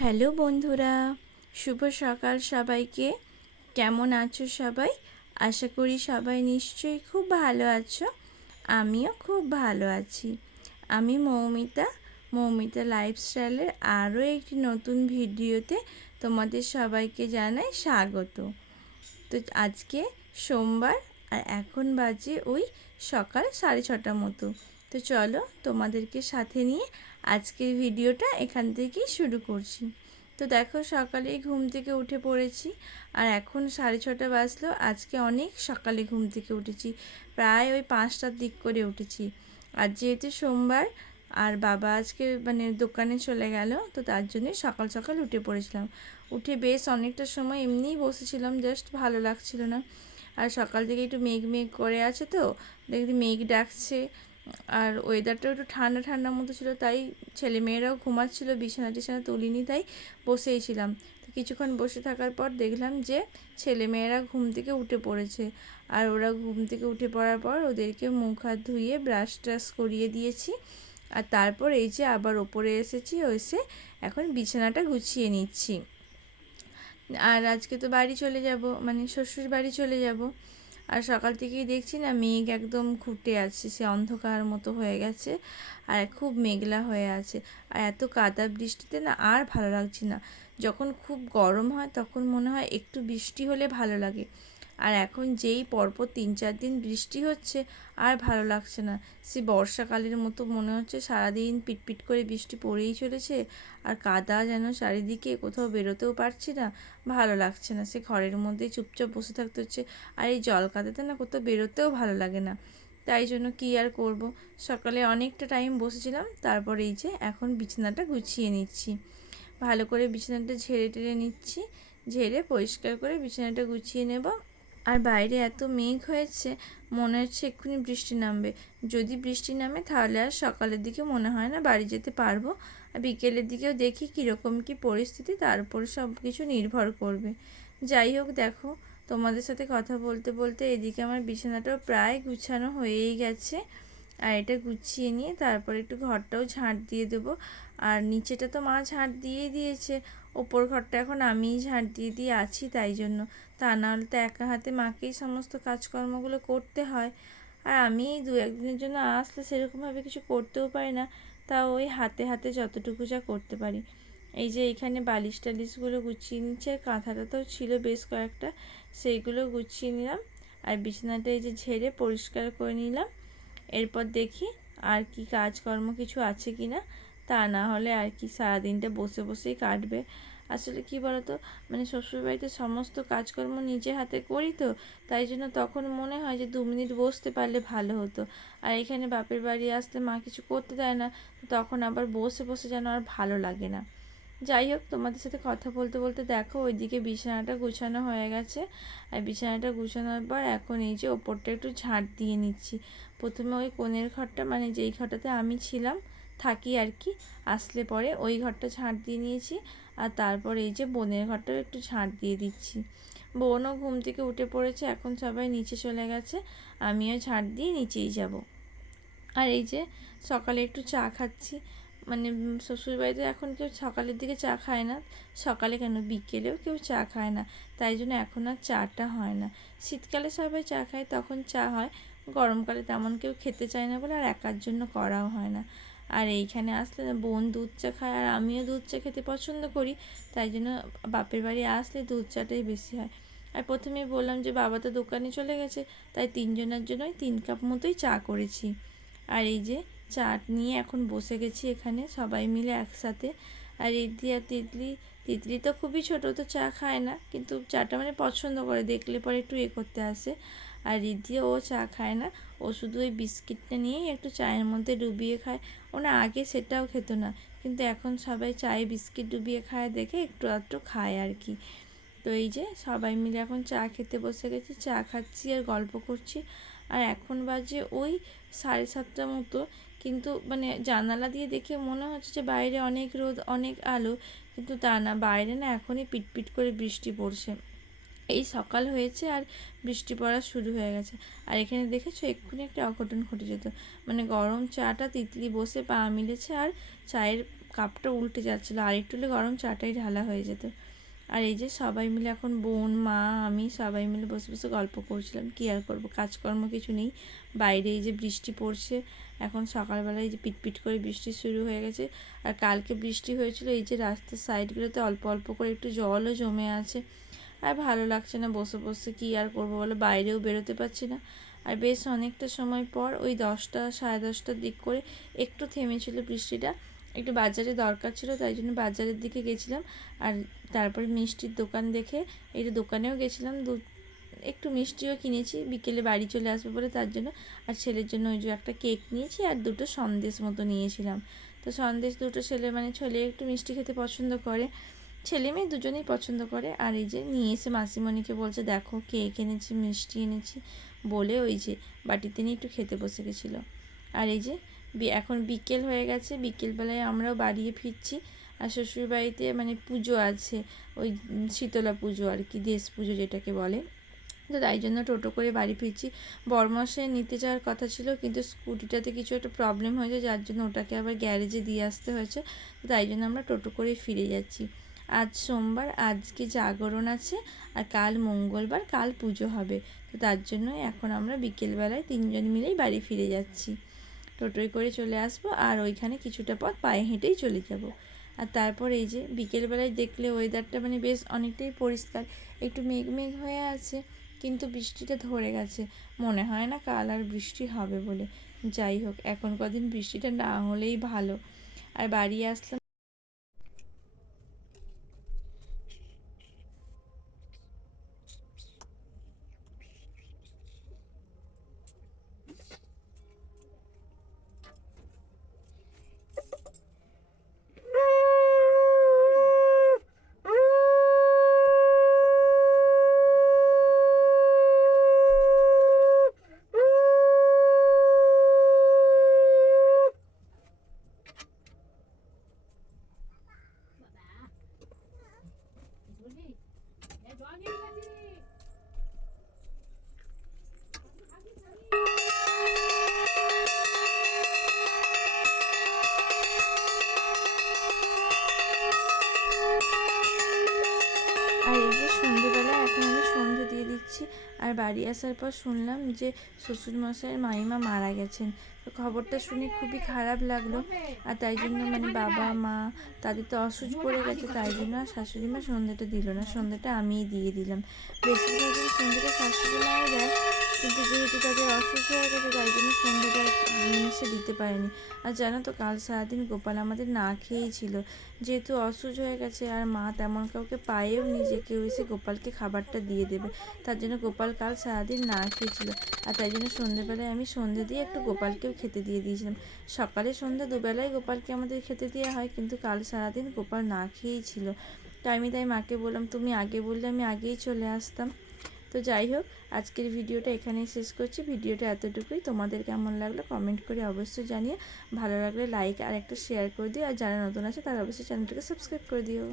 Hello বন্ধুরা, শুভ সকাল সবাইকে। কেমন আছো সবাই? আশা করি সবাই নিশ্চয়ই খুব ভালো আছো। আমিও খুব ভালো আছি। আমি মৌমিতা লাইফস্টাইলের আরও একটি নতুন ভিডিওতে তোমাদের সবাইকে জানাই স্বাগত। তো আজকে সোমবার আর এখন বাজে ওই সকাল 6:30 মতো। তো চলো তোমাদেরকে সাথে নিয়ে আজকের ভিডিওটা এখান থেকেই শুরু করছি। তো দেখো, সকালেই ঘুম থেকে উঠে পড়েছি আর এখন 6:30 বাজলো। আজকে অনেক সকালে ঘুম থেকে উঠেছি, প্রায় ওই 5টার দিক করে উঠেছি। আর যেহেতু সোমবার আর বাবা আজকে দোকানে চলে গেল, তো তার জন্যে সকাল সকাল উঠে পড়েছিলাম। উঠে বেশ অনেকটা সময় এমনিই বসেছিলাম, জাস্ট ভালো লাগছিল না। আর সকাল থেকে একটু মেঘ মেঘ করে আছে, তো দেখি মেঘ ডাকছে আর ওয়েদারটাও একটু ঠান্ডা ঠান্ডা মতো ছিল, তাই ছেলেমেয়েরাও ঘুমাচ্ছিল, বিছানা টিছানা তুলিনি, তাই বসেই ছিলাম। তো কিছুক্ষণ বসে থাকার পর দেখলাম যে ছেলেমেয়েরা ঘুম থেকে উঠে পড়েছে। আর ওরা ঘুম থেকে উঠে পড়ার পর ওদেরকে মুখ হাত ধুইয়ে ব্রাশ ট্রাশ করিয়ে দিয়েছি। আর তারপর এই যে আবার ওপরে এসেছি, এসে এখন বিছানাটা গুছিয়ে নিচ্ছি। আর আজকে তো বাড়ি চলে যাব, শ্বশুর বাড়ি চলে যাব। আর সকাল থেকেই দেখছি না মেঘ একদম ঘুটে আছে, সে অন্ধকার মতো হয়ে গেছে আর খুব মেঘলা হয়ে আছে। আর এত কাদা বৃষ্টিতে না আর ভালো লাগছে না। যখন খুব গরম হয় তখন মনে হয় একটু বৃষ্টি হলে ভালো লাগে, আর এখন যেই পরপর 3-4 দিন বৃষ্টি হচ্ছে আর ভালো লাগছে না। সে বর্ষাকালের মতো মনে হচ্ছে, সারাদিন পিটপিট করে বৃষ্টি পড়েই চলেছে আর কাদা যেন চারিদিকে, কোথাও বেরোতেও পারছি না, ভালো লাগছে না। সে ঘরের মধ্যেই চুপচাপ বসে থাকতে হচ্ছে। আর এই জল কাদাতে না কোথাও বেরোতেও ভালো লাগে না। তাই জন্য কি আর করব, সকালে অনেকটা টাইম বসেছিলাম, তারপরে এই যে এখন বিছানাটা গুছিয়ে নিচ্ছি। ভালো করে বিছানাটা ঝেড়ে টেড়ে নিচ্ছি, ঝেড়ে পরিষ্কার করে বিছানাটা গুছিয়ে নেব। আর বাইরে এত মেঘ হয়েছে, মনে হচ্ছে এক্ষুনি বৃষ্টি নামবে। যদি বৃষ্টি নামে তাহলে আর সকালের দিকে মনে হয় না বাড়ি যেতে পারবো। আর বিকেলের দিকেও দেখি কীরকম কী পরিস্থিতি, তার উপরে সব কিছু নির্ভর করবে। যাই হোক, দেখো তোমাদের সাথে কথা বলতে বলতে এদিকে আমার বিছানাটাও প্রায় গুছানো হয়েই গেছে। আর এটা গুছিয়ে নিয়ে তারপর একটু ঘরটাও ঝাঁট দিয়ে দেবো। আর নিচেটা তো মা ঝাঁট দিয়েই দিয়েছে, ওপর ঘরটা এখন আমিই ঝাঁট দিয়ে দিয়ে আছি, তাই জন্য। তা নাহলে তো একা হাতে মাকেই সমস্ত কাজকর্মগুলো করতে হয়। আর আমি 2-1 দিনের জন্য আসলে সেরকমভাবে কিছু করতেও পারি না, তা ওই হাতে হাতে যতটুকু যা করতে পারি। এই যে এখানে বালিশ টালিশগুলো গুছিয়ে নিচ্ছে, আর কাঁথাটাতেও ছিল বেশ কয়েকটা, সেইগুলো গুছিয়ে নিলাম। আর বিছানাটা এই যে ঝেড়ে পরিষ্কার করে নিলাম। এরপর দেখি আর কি কাজকর্ম কিছু আছে কি না, তা না হলে আর কি সারাদিনটা বসে বসেই কাটবে। আসলে কি বলতো, শ্বশুরবাড়িতে সমস্ত কাজকর্ম নিজে হাতে করি, তো তাই জন্য তখন মনে হয় যে 2 মিনিট বসতে পারলে ভালো হতো। আর এখানে বাপের বাড়ি আসলে মা কিছু করতে দেয় না, তখন আবার বসে বসে যেন আর ভালো লাগে না। যাই হোক, তোমাদের সাথে কথা বলতে বলতে দেখো ওইদিকে বিছানাটা গুছানো হয়ে গেছে। আর বিছানাটা গুছানোর পর এখন এই যে ওপরটা একটু ঝাঁট দিয়ে নিচ্ছি। প্রথমে ওই কোণের ঘরটা, যেই ঘরটাতে আমি ছিলাম থাকি আর কি, আসলে পরে ওই ঘরটা ঝাঁট দিয়ে নিয়েছি। আর তারপর এই যে বোনের ঘরটাও একটু ঝাঁট দিয়ে দিচ্ছি। বোনও ঘুম থেকে উঠে পড়েছে, এখন সবাই নিচে চলে গেছে, আমিও ঝাঁট দিয়ে নিচেই যাব। আর এই যে সকালে একটু চা খাচ্ছি। শ্বশুরবাড়িতে এখন কেউ সকালের দিকে চা খায় না, সকালে কেন বিকেলেও কেউ চা খায় না, তাই জন্য এখন আর চাটা হয় না। শীতকালে সবাই চা খায়, তখন চা হয়। গরমকালে তেমন কেউ খেতে চায় না বলে আর একার জন্য করাও হয় না। আর এইখানে আসলে বোন দুধ চা খায় আর আমিও দুধ চা খেতে পছন্দ করি, তাই জন্য বাপের বাড়ি আসলে দুধ চাটাই বেশি হয়। আর প্রথমেই বললাম যে বাবা তো দোকানে চলে গেছে, তাই 3জনের জন্যই 3 কাপ মতোই চা করেছি। আর এই যে চা নিয়ে এখন বসে গেছি এখানে সবাই মিলে একসাথে। আর রিদ্ধি আর তিতলি, তিতলি তো খুবই ছোটো, তো চা খায় না, কিন্তু চাটা পছন্দ করে, দেখলে পরে একটু করতে আসে। আর রিদ্ধিও ও চা খায় না, ও শুধু ওই বিস্কিটটা নিয়েই একটু চায়ের মধ্যে ডুবিয়ে খায়। ও না আগে সেটাও খেত না, কিন্তু এখন সবাই চায়ে বিস্কিট ডুবিয়ে খায় দেখে একটু আধটু খায় আর কি। তো এই যে সবাই মিলে এখন চা খেতে বসে গেছি, চা খাচ্ছি আর গল্প করছি। আর এখন বাজে ওই 7:30 মতো, কিন্তু জানালা দিয়ে দেখে মনে হচ্ছে যে বাইরে অনেক রোদ অনেক আলো, কিন্তু তা না, বাইরে না এখনই পিটপিট করে বৃষ্টি পড়ছে। এই সকাল হয়েছে আর বৃষ্টি পড়া শুরু হয়ে গেছে। আর এখানে দেখেছো এক্ষুনি একটা অঘটন ঘটে যেত। গরম চাটা তিতলি বসে পা মিলেছে আর চায়ের কাপটা উল্টে যাচ্ছিলো, আর একটু হলে গরম চাটাই ঢালা হয়ে যেত। আর এই যে সবাই মিলে এখন বোন, মা, আমি সবাই মিলে বসে বসে গল্প করছিলাম। কী আর করবো, কাজকর্ম কিছু নেই। বাইরে এই যে বৃষ্টি পড়ছে, এখন সকালবেলায় যে পিটপিট করে বৃষ্টি শুরু হয়ে গেছে। আর কালকে বৃষ্টি হয়েছিল, এই যে রাস্তার সাইডগুলোতে অল্প অল্প করে একটু জলও জমে আছে। আর ভালো লাগছে না বসে বসে, কী আর করবো বলো, বাইরেও বেরোতে পারছি না। আর বেশ অনেকটা সময় পর ওই 10টা সাড়ে 10টার দিক করে একটু থেমেছিল বৃষ্টিটা। একটু বাজারে দরকার ছিল, তাই জন্য বাজারের দিকে গেছিলাম। আর তারপরে মিষ্টির দোকান দেখে একটু দোকানেও গেছিলাম, একটু মিষ্টিও কিনেছি, বিকেলে বাড়ি চলে আসবো বলে তার জন্য। আর ছেলের জন্য ওই যে একটা কেক নিয়েছি আর দুটো সন্দেশ মতো নিয়েছিলাম। তো সন্দেশ দুটো ছেলে একটু মিষ্টি খেতে পছন্দ করে, ছেলে মেয়ে দুজনেই পছন্দ করে। আর এই যে নিয়ে এসে মাসিমণিকে বলছে দেখো কেক এনেছি, মিষ্টি এনেছি বলে ওই যে বাটিতে নিয়ে একটু খেতে বসে গেছিলো। আর এই যে এখন বিকেল হয়ে গেছে, বিকেলবেলায় আমরাও বাড়িয়ে ফিরছি। আর শ্বশুরবাড়িতে পুজো আছে, ওই শীতলা পুজো আর কি, দেশ পুজো যেটাকে বলে। তো তাই জন্য টোটো করে বাড়ি ফিরছি। বরমশাই নিতে যাওয়ার কথা ছিল, কিন্তু স্কুটিটাতে কিছু একটা প্রবলেম হয়েছে, যার জন্য ওটাকে আবার গ্যারেজে দিয়ে আসতে হয়েছে। তো তাই জন্য আমরা টোটো করে ফিরে যাচ্ছি। আজ সোমবার, আজকে জাগরণ আছে, আর কাল মঙ্গলবার, কাল পুজো হবে। তো তার জন্য এখন আমরা বিকেলবেলায় 3জন মিলেই বাড়ি ফিরে যাচ্ছি। টোটোয় করে চলে আসবো, আর ওইখানে কিছুটা পথ পায়ে হেঁটেই চলে যাব। আর তারপর এই যে বিকেলবেলায় দেখলে ওয়েদারটা বেশ অনেকটাই পরিষ্কার, একটু মেঘ মেঘ হয়ে আছে, কিন্তু বৃষ্টিটা ধরে গেছে। মনে হয় না কাল আর বৃষ্টি হবে বলে। যাই হোক, এখন কদিন বৃষ্টিটা না হলেই ভালো। আর বাড়ি আসলাম। আর এই যে সন্ধেবেলা এখন আমি সন্ধে দিয়ে দিচ্ছি। আর বাড়ি আসার পর শুনলাম যে শ্বশুরমশাইয়ের মামিমা মারা গেছেন। তো খবরটা শুনে খুবই খারাপ লাগলো। আর তাই জন্য বাবা মা তাদের তো অসুখ পড়ে গেছে, তাই জন্য আর শাশুড়ি মা সন্ধেটা দিল না, সন্ধেটা আমিই দিয়ে দিলাম। বেশিরভাগ সন্ধেটা শাশুড়ি মাই দেয়, কিন্তু যেহেতু তাদের অসুখ হয়ে গেছে তাই জন্য সন্ধ্যাটা সে দিতে পারেনি। আর জানো তো কাল সারাদিন গোপাল আমাদের না খেয়েই ছিল, যেহেতু অসুখ হয়ে গেছে আর মা তেমন কাউকে পায়েও নি যে কেউ এসে গোপালকে খাবারটা দিয়ে দেবে। তার জন্য গোপাল কাল সারাদিন না খেয়েছিল। আর তাই জন্য সন্ধ্যেবেলায় আমি সন্ধ্যে দিয়ে একটু গোপালকেও খেতে দিয়ে দিয়েছিলাম। সকালে সন্ধ্যে দুবেলায় গোপালকে আমাদের খেতে দেওয়া হয়, কিন্তু কাল সারাদিন গোপাল না খেয়েই ছিল। তাই মাকে বললাম তুমি আগে বললে আমি আগেই চলে আসতাম। তো যাই হোক, আজকের ভিডিওটা এখানেই শেষ করছি। ভিডিওটা এতটুকুই। তোমাদের কেমন লাগলো কমেন্ট করে অবশ্যই জানিয়ে, ভালো লাগলে লাইক আর একটা শেয়ার করে দিও। আর যারা নতুন আছে তারা অবশ্যই চ্যানেলটাকে সাবস্ক্রাইব করে দিও।